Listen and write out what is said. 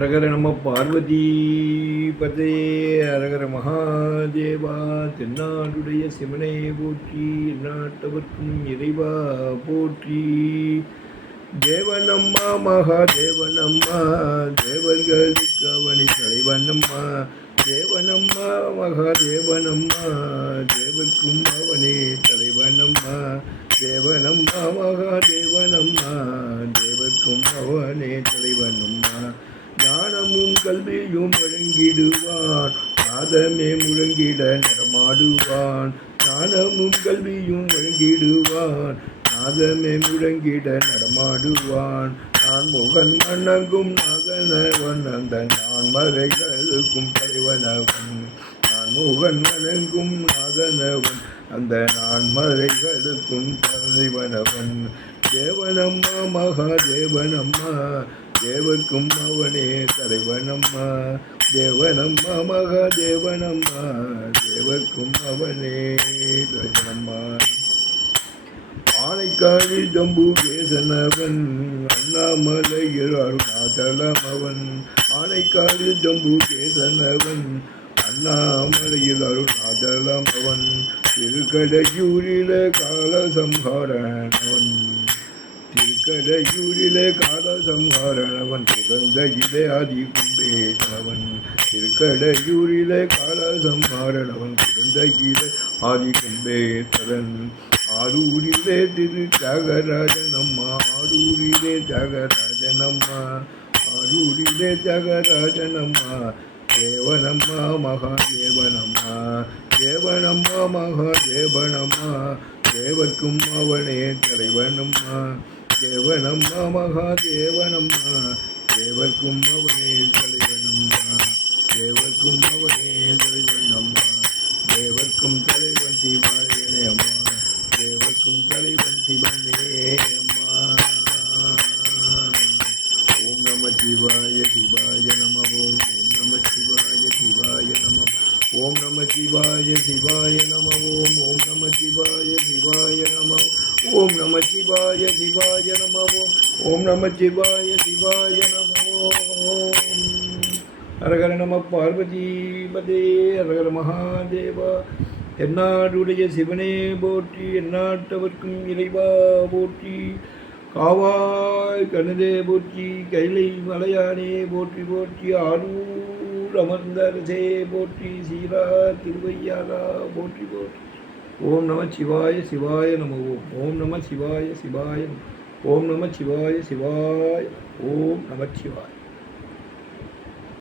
அரகர நம பார்வதி பதே அரகர மகாதேவா தென்னாடுடைய சிவனை போற்றி நாட்டவர்க்கும் இறைவா போற்றி. தேவனம்மா மகாதேவனம்மா தேவர்களுக்கு அவனை தலைவனம்மா தேவனம்மா மகாதேவனம்மா தேவர்க்கும் அவனே தலைவனம்மா. தேவனம்மா மகாதேவனம்மா தேவர்க்கும் அவனே தலைவனம்மா. ஞானமும் கல்வியும் வழங்கிடுவான். நாதமே முழங்கிட நடமாடுவான். ஞானமும் கல்வியும் வழங்கிடுவான். நாதமே முழங்கிட நடமாடுவான். நான் முகன் மணங்கும் நாதனவன் அந்த நான் மறைகளுக்கும் தலைவனவன் நான் முகன் வணங்கும் நாதனவன் அந்த நான் மறைகளுக்கும் தலைவனவன். தேவனம்மா மகாதேவனம்மா தேவர்க்கும் அவனே தலைவனம்மா தேவனம்மா மகா தேவனம்மா தேவர்க்கும் அவனே தலைவனம்மா ஆனைக்காலில் ஜம்பு கேசனவன் அண்ணாமலையில் அருணாச்சலம் அவன். ஆனைக்காலில் ஜம்பு கேசனவன் அண்ணாமலையில் அருணாச்சலம் அவன். திருக்கடையூரில கால சம்ஹாரணவன் திருக்கடையூரிலே கால சம்ஹாரணவன் பிறந்த இலே ஆதி கும்பேசனவன் திருக்கடையூரிலே கால சம்ஹாரணவன் பிறந்த இலே ஆதி கும்பேசரன் ஆரூரிலே திரு தியாகராஜனம்மா ஆரூரிலே தியாகராஜனம்மா ஆரூரிலே தியாகராஜனம்மா தேவனம்மா மகாதேவனம்மா தேவனம்மா மகாதேவனம்மா தேவர்க்கும் அவனே தலைவனம்மா. தேவனம்மா மகாதேவனம்மா தேவர்க்கும் அவனே தலைவனம்மா தேவர்க்கும் அவனே தலைவனம்மா தேவர்க்கும் தலைவன் சிவாயனே அம்மா தேவர்க்கும் தலைவன் சிவனே அம்மா ஓம் நம சிவாய சிவாய நம ஓம் ஓம் நம சிவாய சிவாய நம. ஓம் நம சிவாய சிவாய நம ஓம் ஓம் நம சிவாய சிவாய நம ஓம் ஓம் நம சிவாய சிவாய நம ஓம் அரகர நம பார்வதி பதே அரகர மகாதேவா எந்நாடுடைய சிவனே போற்றி எந்நாட்டவர்க்கும் இறைவா போற்றி காவாய் கனதே போற்றி கைலை மலையானே போற்றி போற்றி ஆரூர் அமர்ந்த அரசே போற்றி சீரா திருவையாரா போற்றி போற்றி ஓம் நம சிவாய சிவாய நம. ஓம் ஓம் நம சிவாய சிவாய ஓம் நம சிவாய சிவாய. ஓம் நம சிவாய.